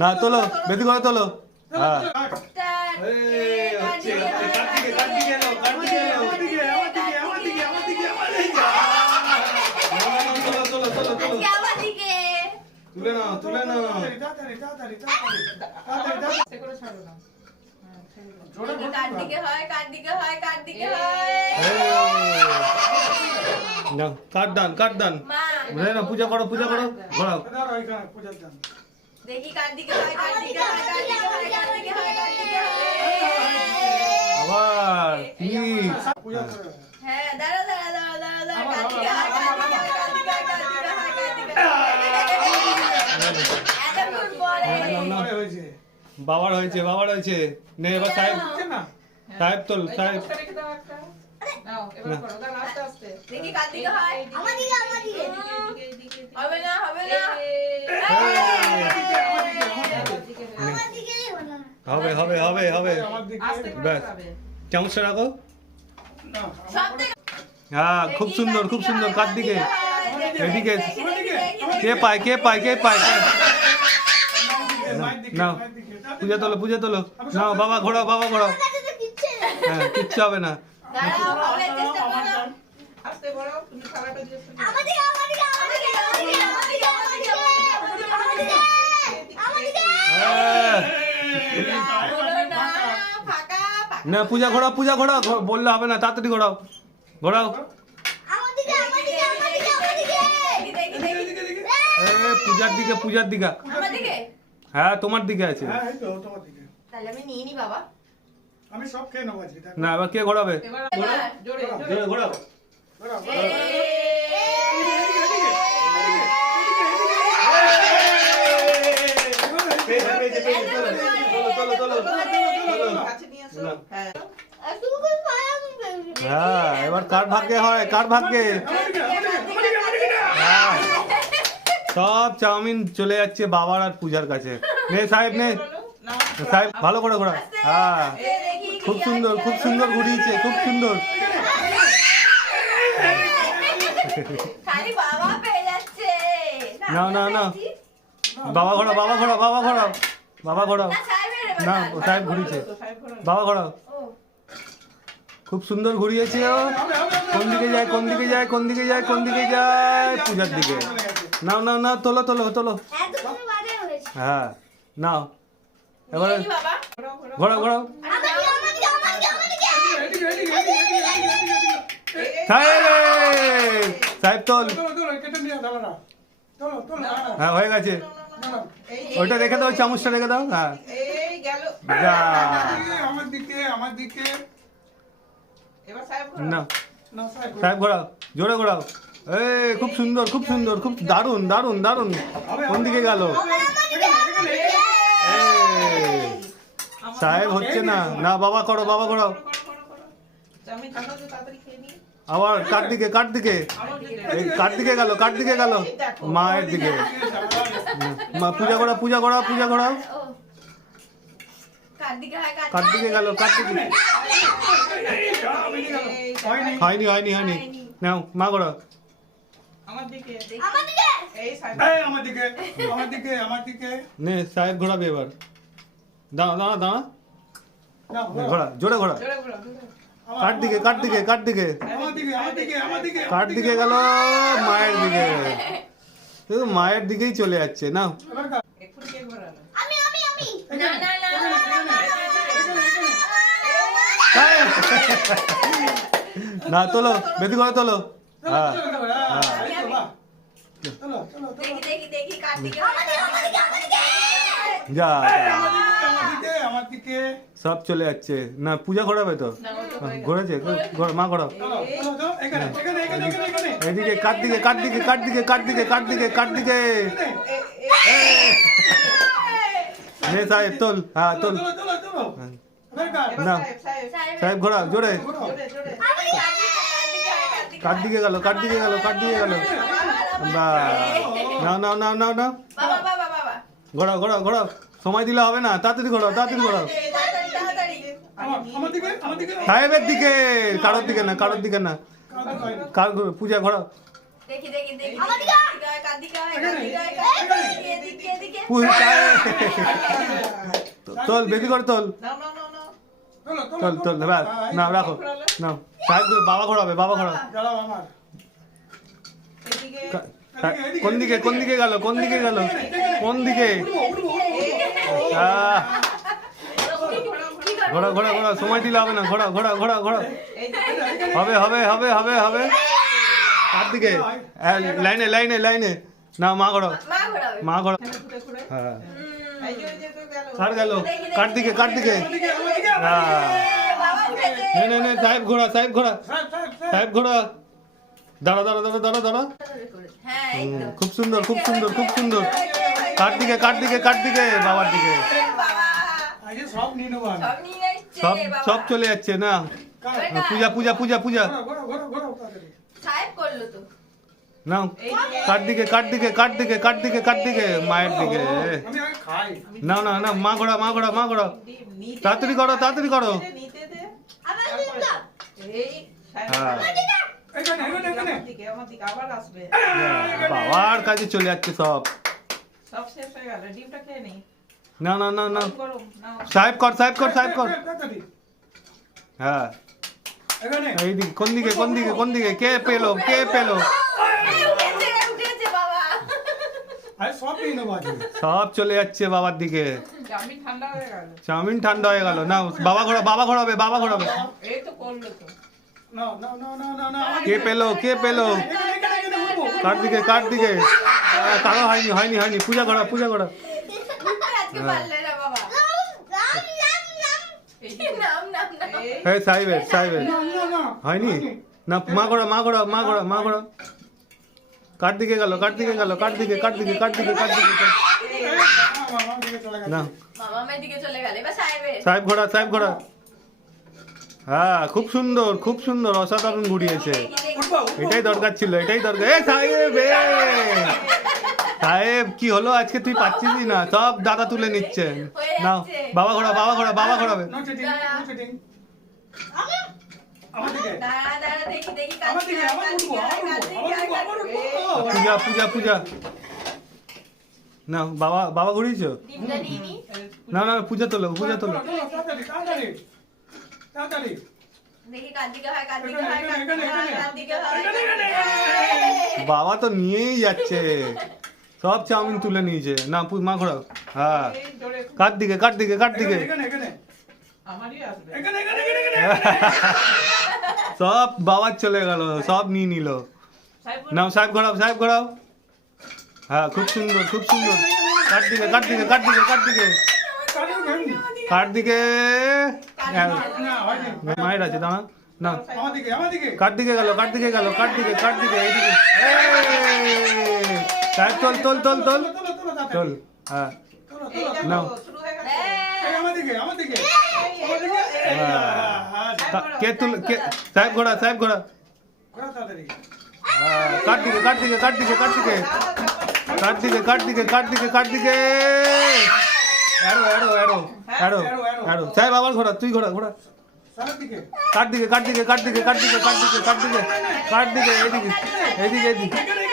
না তোলো, বেশি করে তোলো। হ্যাঁ তুলে নাও, তুলে নাও। না কাট দান, কাট দান। না পূজা করো, পূজা করো, ঘোরাও। দেখি কার দিকে হয়, কার দিকে হয়, কার দিকে হয়, কার দিকে হয়, কার দিকে হয়। আবার কি? হ্যাঁ দাঁড়া দাঁড়া দাঁড়া দাঁড়া দাঁড়া, কার দিকে হয়, কার দিকে হয়, কার দিকে হয়, কার দিকে হয়, কার দিকে হয়। এতক্ষণ পরে। বাবার হয়েছে, বাবার হয়েছে। নে এবার সাহেব, সাহেব তোল, সাহেব। দেখি কার দিকে হয়। আমার দিকে, আমার দিকে। হবে না, হবে না। হবে হবে হবে হবে। ব্যাস চামচটা রাখো। হ্যাঁ খুব সুন্দর, খুব সুন্দর। কার দিকে? এদিকে। কে পায়, কে পায়, কে পায়? নাও পূজা তোলো, পূজা তোলো। নাও বাবা ঘোরাও, বাবা ঘোরাও। হ্যাঁ কিচ্ছু হবে না। না পূজা ঘোরাও, পূজা ঘোরাও। বললে হবে না, তাড়াতাড়ি ঘোরাও, ঘোরাও। পূজার দিকে, পূজার দিকে। হ্যাঁ তোমার দিকে আছে। তাহলে আমি নিয়ে নি বাবা। আমি সব খেয়ে নেবো আজকে। না এবার কে ঘোরাবে? জোরে ঘোরাও। হ্যাঁ এবার কার ভাগ্যে হয়, কার ভাগ্যে? সব চাউমিন চলে যাচ্ছে বাবার আর পূজার কাছে। নে সাহেব, নে সাহেব, ভালো করে ঘোরা। হ্যাঁ খুব সুন্দর, খুব সুন্দর ঘুরিয়েছে, খুব সুন্দর। খালি বাবা পেয়ে যাচ্ছে। না না না বাবা ঘোরাও, বাবা ঘোরাও, বাবা ঘোরাও, বাবা ঘোরাও। না সাহেব ঘুরিয়েছে, বাবা ঘোরাও। খুব সুন্দর ঘুরিয়েছে ও। কোন দিকে যায়, কোন দিকে যায়, কোন দিকে যায়, কোন দিকে যায়? পূজার দিকে। নাও নাও নাও, তোলো তোলো তোলো। হ্যাঁ নাও এবারে ঘোরাও, ঘোরাও। সাহেব তোল। হ্যাঁ হয়ে গেছে। ওইটা রেখে দাও, চামচটা রেখে দাও। হ্যাঁ আমার দিকে, আমার দিকে। না সাহেব ঘোরাও, জোরে ঘোরাও। এই খুব সুন্দর, খুব সুন্দর, খুব দারুণ, দারুণ, দারুণ। কোন দিকে গেল? সাহেব হচ্ছে না। না বাবা করো, বাবা ঘোরাও। আবার কার দিকে, কার দিকে? কার দিকে গেল, কার দিকে গেল? মায়ের দিকে। মা পূজা করা, পূজা করা, পূজা করাও। কার দিকে গেল, কার দিকে? হয়নি, হয়নি, হয়নি। নাও মা করো। নে সাহেব ঘোরাবে এবার। দাঁড়া দাঁড়া দাঁড়া, ঘোরা, জোরে ঘোরা। কার দিকে, কার দিকে, কার দিকে? কার দিকে গেল? মায়ের দিকে। মায়ের দিকেই চলে যাচ্ছে। নাও না তোলো, বেশি করে তোলো। হ্যাঁ যা সব চলে যাচ্ছে। না পূজা ঘোরাবে তো, ঘোরাছে। মা ঘোরাও। এদিকে কার দিকে, কার দিকে, কার দিকে, কার দিকে, কার দিকে, কার দিকে? নে সাহেব তোল। হ্যাঁ তোল। না সাহেব ঘোরা, জোরে। কার দিকে গেল, কার দিকে গেল, কার দিকে গেল? নাও নাও নাও নাও নাও, ঘোরাও, ঘোরাও, ঘোরাও। সময় দিলে হবে না, তাড়াতাড়ি ঘোরাও, তাড়াতাড়ি ঘোরাও। সাহেবের দিকে, কারোর দিকে না, কারোর দিকে না। কার ঘুরে পূজা ঘোরাও দেখি দেখি দেখি কাদিকা এদিকে এদিকে তোল বেশি করে তোল তোল তোল এবার না রাখো না সাহেব বাবা ঘোরাবে বাবা ঘোরাবে কোন দিকে কোন দিকে গেল কোন দিকে গেল কোন দিকে ঘোরা ঘোরা ঘোরা সময় দিলে হবে না ঘোরা ঘোরা ঘোরা ঘোরা হবে হবে হবে হবে হবে কার দিকে লাইনে লাইনে লাইনে না মা ঘোরা মা ঘোরা হ্যাঁ কার গেল কার দিকে কার দিকে নে নে সাহেব ঘোরা সাহেব ঘোরা সাহেব ঘোরা দাঁড়া দাঁড়া দাঁড়া দাঁড়া দাঁড়া খুব সুন্দর খুব সুন্দর খুব সুন্দর কার দিকে কার দিকে কার দিকে বাবার দিকে সব সব চলে যাচ্ছে না পূজা পূজা পূজা পূজা না কার দিকে কার দিকে কার দিকে কার দিকে কার দিকে মায়ের দিকে না না না মা ঘোড়া মা ঘোড়া মা ঘোড়া তাড়াতাড়ি করো তাড়াতাড়ি করো হ্যাঁ বাবার কাছে চলে যাচ্ছে সব না না না না সাহেব কর সাহেব কর সাহেব কর হ্যাঁ এইদিকে কোন দিকে কোন দিকে কোন দিকে কে পেলো কে পেলো সব চলে যাচ্ছে বাবার দিকে চাউমিন ঠান্ডা হয়ে গেল না বাবা ঘোরা বাবা ঘোরাবে বাবা ঘোরাবে কে পেলো কে পেলো কার দিকে কার দিকে কারো হয়নি হয়নি হয়নি পূজা করা পূজা করা হ্যাঁ সাহেবের সাহেবের হয়নি না মা ঘোড়া মা ঘোড়া মা ঘোড়া মা ঘোড়া কার দিকে গেল কার দিকে গেল কার দিকে কার দিকে কার দিকে কার দিকে না সাহেব ঘোড়া সাহেব ঘোড়া হ্যাঁ খুব সুন্দর অসাধারণ ঘুরিয়েছে এটাই দরকার ছিল এটাই দরকার এ সাহেব সাহেব কি হলো আজকে তুই পাচ্ছিস না সব দাদা তুলে নিচ্ছে না বাবা ঘোড়া বাবা ঘোড়া বাবা ঘোড়াবে পূজা পূজা পূজা না বাবা বাবা ঘুরিয়েছ না না পূজা তোলো পূজা তোলো বাবা তো নিয়েই যাচ্ছে সব চাউমিন তুলে নিয়েছে না মা ঘোরাও হ্যাঁ কার দিকে কার দিকে কার দিকে সব বাবার চলে গেল সব নিয়ে নিল না সাহেব ঘোরাও সাহেব ঘোরাও হ্যাঁ খুব সুন্দর কার দিকে কার দিকে কার দিকে কার দিকে কার দিকে মায়ের আছে দাঁড়া না কার দিকে গেল কার দিকে গেল কার দিকে কার দিকে এইদিকে সাহেব তোল তোল তোল তোল তোল হ্যাঁ নাও কে তুল কে সাহেব ঘোড়া সাহেব ঘোড়া কার দিকে কার দিকে কার দিকে কার দিকে কার দিকে কার দিকে কার দিকে কার দিকে এড়ো এড়ো এড়ো এড়ো এড়ো সাহেব আবার ঘোড়া তুই ঘোড়া ঘোড়া কার দিকে কার দিকে কার দিকে কার দিকে কার দিকে কার দিকে কার দিকে এইদিকে এইদিকে এইদিকে